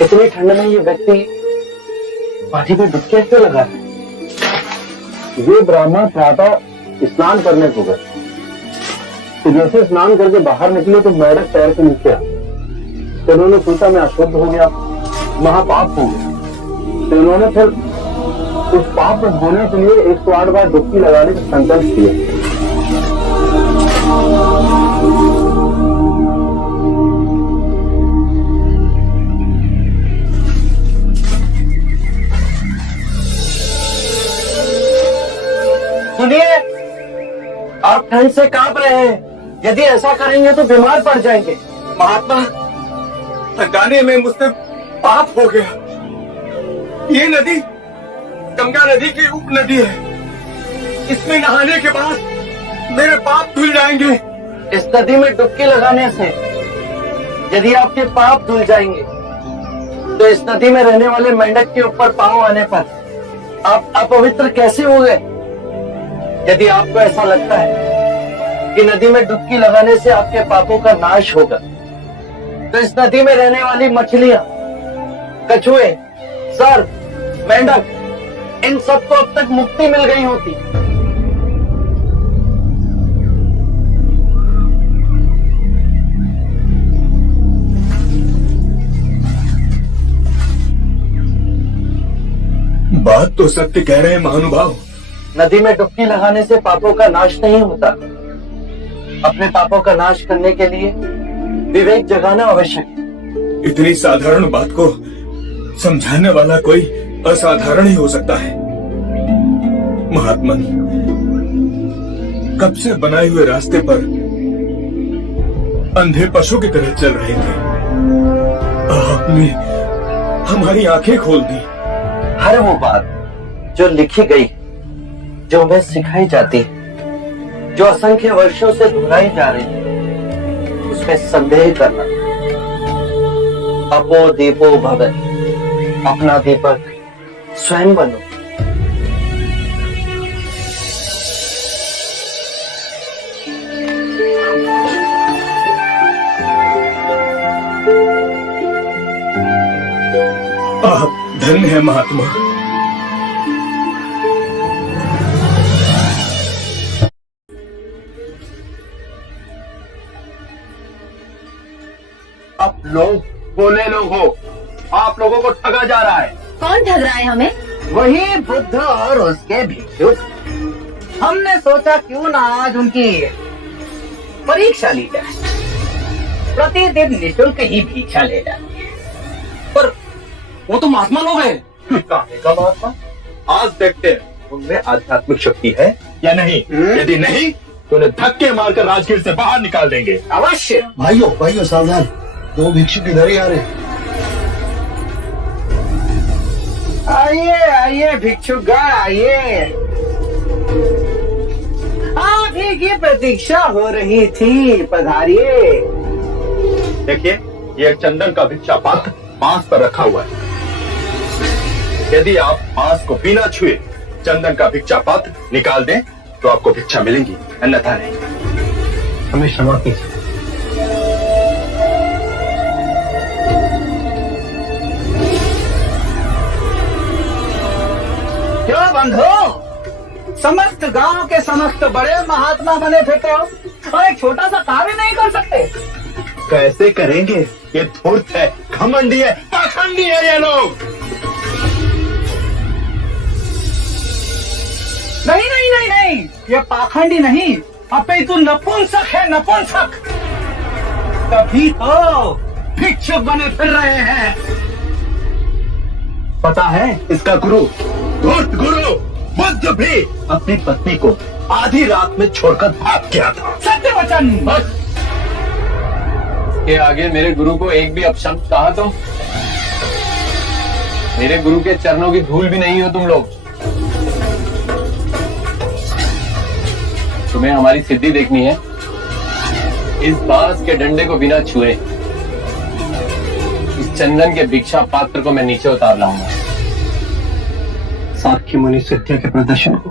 इतनी ठंड में ये व्यक्ति पानी में डुबकी कैसे लगा है? ये ब्राह्मण प्रातः स्नान करने को गए, तो जैसे स्नान करके बाहर निकले तो मेढक पैर के नीचे आ, तो उन्होंने सोचा मैं अशुद्ध हो गया, महापाप हो गया। तो उन्होंने फिर उस पाप को धोने के लिए 108 बार डुबकी लगाने का संकल्प किया। सुनिए, आप ठंड से कांप रहे हैं। यदि ऐसा करेंगे तो बीमार पड़ जाएंगे। महात्मा, थकाने में मुझसे पाप हो गया। ये नदी गंगा नदी की उप नदी है। इसमें नहाने के बाद मेरे पाप धुल जाएंगे। इस नदी में डुबकी लगाने से यदि आपके पाप धुल जाएंगे तो इस नदी में रहने वाले मेंढक के ऊपर पांव आने पर आप अपवित्र कैसे हो गए? यदि आपको ऐसा लगता है कि नदी में डुबकी लगाने से आपके पापों का नाश होगा, तो इस नदी में रहने वाली मछलियां, कछुए, सर्प, मेंढक, इन सबको अब तक मुक्ति मिल गई होती। बात तो सत्य कह रहे हैं महानुभाव। नदी में डुबकी लगाने से पापों का नाश नहीं होता। अपने पापों का नाश करने के लिए विवेक जगाना आवश्यक है। इतनी साधारण बात को समझाने वाला कोई असाधारण ही हो सकता है। महात्मन, कब से बनाए हुए रास्ते पर अंधे पशु की तरह चल रहे थे। आपने हमारी आंखें खोल दी। हर वो बात जो लिखी गई, जो हमें सिखाई जाती, जो असंख्य वर्षों से दोहराई जा रही है, उसमें संदेह करना। अपो दीपो भव, अपना दीपक स्वयं बनो। आप धन्य है महात्मा। आप लोग बोले लोग हो, आप लोगों को ठगा जा रहा है। कौन ठग रहा है हमें? वही बुद्ध और उसके भिक्षुक। हमने सोचा क्यों ना आज उनकी परीक्षा ली जाए। प्रतिदिन निःशुल्क ही भिक्षा ले जाए। पर वो तो महात्मा लोग हैं। काहे का महात्मा? आज देखते हैं उनमें आध्यात्मिक शक्ति है या नहीं। यदि नहीं तो उन्हें धक्के मारकर राजगीर से बाहर निकाल देंगे। अवश्य। भाइयों सावधान, दो भिक्षुक इधर ही आ रहे। आइए भिक्षुकगण, आइए। आप ही की प्रतीक्षा हो रही थी, पधारिए। देखिए, ये चंदन का भिक्षा पात्र बांस पर रखा हुआ है। यदि आप बांस को बिना छुए चंदन का भिक्षा पात्र निकाल दें तो आपको भिक्षा मिलेगी, अन्यथा नहीं। हमें क्षमा कीजिए। क्यों बंधु, समस्त गांव के समस्त बड़े महात्मा बने फिरते हो और एक छोटा सा कार्य नहीं कर सकते? कैसे करेंगे? ये धूर्त है, घमंडी है, पाखंडी है ये लोग। नहीं, ये पाखंडी नहीं, अपितु नपुंसक है, नपुंसक। तभी तो भिक्षुक बने फिर रहे हैं। पता है इसका गुरु, धूर्त गुरु बुद्ध भी अपनी पत्नी को आधी रात में छोड़कर भाग गया था। सत्य वचन। बस के आगे मेरे गुरु को एक भी अपशब्द कहा तो मेरे गुरु के चरणों की धूल भी नहीं हो तुम लोग। तुम्हें हमारी सिद्धि देखनी है। इस बांस के डंडे को बिना छुए इस चंदन के भिक्षा पात्र को मैं नीचे उतार लाऊंगा। साक्य मुनि सिद्धि के प्रदर्शन को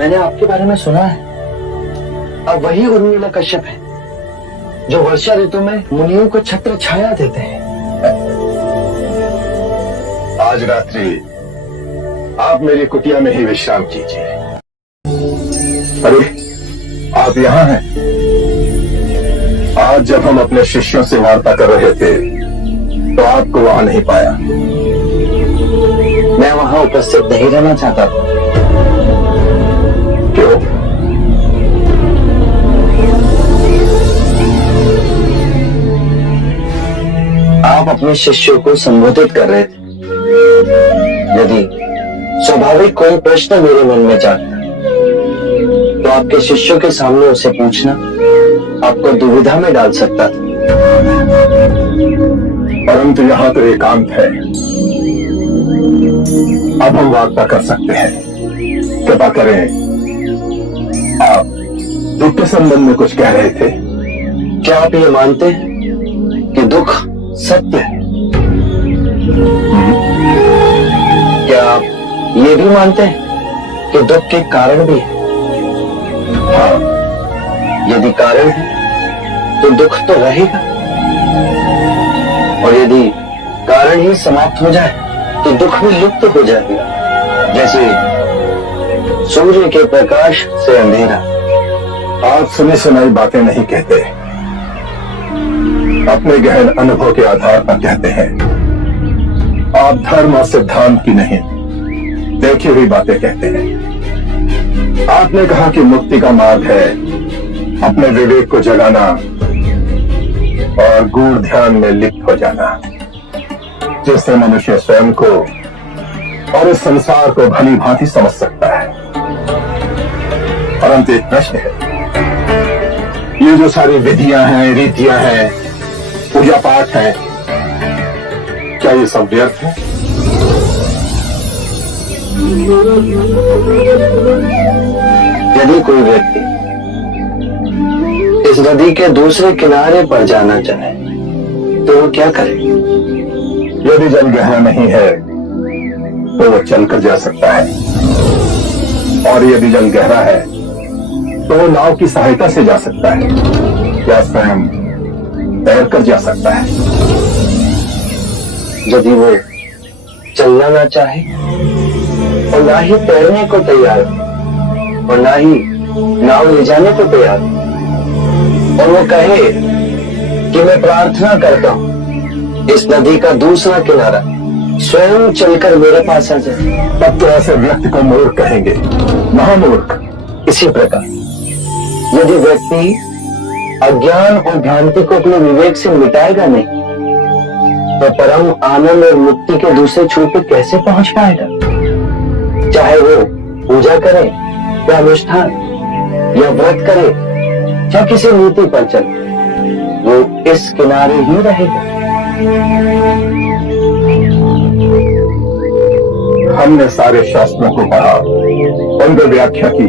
मैंने आपके बारे में सुना है, अब वही उर्मिला कश्यप है जो वर्षा ऋतु में मुनियों को छत्र छाया देते हैं। आज रात्रि आप मेरी कुटिया में ही विश्राम कीजिए। अरे आप यहाँ हैं? आज जब हम अपने शिष्यों से वार्ता कर रहे थे तो आपको वहां नहीं पाया। मैं वहां उपस्थित नहीं रहना चाहता। क्यों? आप अपने शिष्यों को संबोधित कर रहे थे। यदि स्वाभाविक कोई प्रश्न मेरे मन में जागता तो आपके शिष्यों के सामने उसे पूछना आपको दुविधा में डाल सकता था। परंतु यहाँ तो एकांत है। अब हम वार्ता कर सकते हैं। कृपा करें, आप दुख के संबंध में कुछ कह रहे थे। क्या आप ये मानते हैं कि दुख सत्य है? क्या आप ये भी मानते हैं कि दुख के कारण भी है? हाँ, यदि कारण है तो दुख तो रहेगा, और यदि कारण ही समाप्त हो जाए तो दुख भी लुप्त हो जाएगा। जैसे सूर्य के प्रकाश से अंधेरा। आप सुनी सुनाई बातें नहीं कहते, अपने गहन अनुभव के आधार पर कहते हैं। आप धर्म और सिद्धांत की नहीं, देखी हुई बातें कहते हैं। आपने कहा कि मुक्ति का मार्ग है अपने विवेक को जगाना और गूढ़ ध्यान में लिप्त हो जाना, जिससे मनुष्य स्वयं को और इस संसार को भली भांति समझ सकता है। परंतु एक प्रश्न है, ये जो सारी विधियां हैं, रीतियां हैं, पूजा पाठ है, क्या ये सब व्यर्थ है? यदि कोई व्यक्ति इस नदी के दूसरे किनारे पर जाना चाहे तो वो क्या करे? यदि जल गहरा नहीं है तो वो चलकर जा सकता है, और यदि जल गहरा है तो वो नाव की सहायता से जा सकता है या स्वयं तैरकर जा सकता है। यदि वो चलना ना चाहे और ना ही तैरने को तैयार और ना ही नाव ले जाने को तैयार, और वो कहे कि मैं प्रार्थना करता हूं इस नदी का दूसरा किनारा स्वयं चलकर मेरे पास आ जाए, तब तो ऐसे व्यक्ति को मूर्ख कहेंगे, महामूर्ख। इसी प्रकार यदि व्यक्ति अज्ञान और भ्रांति को अपने विवेक से मिटाएगा नहीं तो परम आनंद और मुक्ति के दूसरे छोर पर कैसे पहुंच पाएगा? चाहे वो पूजा करे या अनुष्ठान या व्रत करे या किसी नीति पर चले, वो इस किनारे ही रहेगा। हमने सारे शास्त्रों को पढ़ा, उन पर व्याख्या की,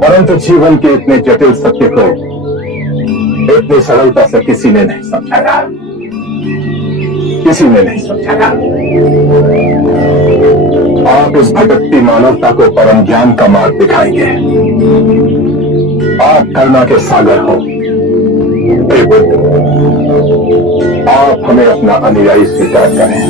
परंतु जीवन के इतने जटिल सत्य को इतनी सरलता से किसी ने नहीं समझाया, किसी ने नहीं समझाया। आप इस भटकती मानवता को परम ज्ञान का मार्ग दिखाएंगे। आप करुणा के सागर हो। हे बुद्ध, आप हमें अपना अनुयायी स्वीकार करें।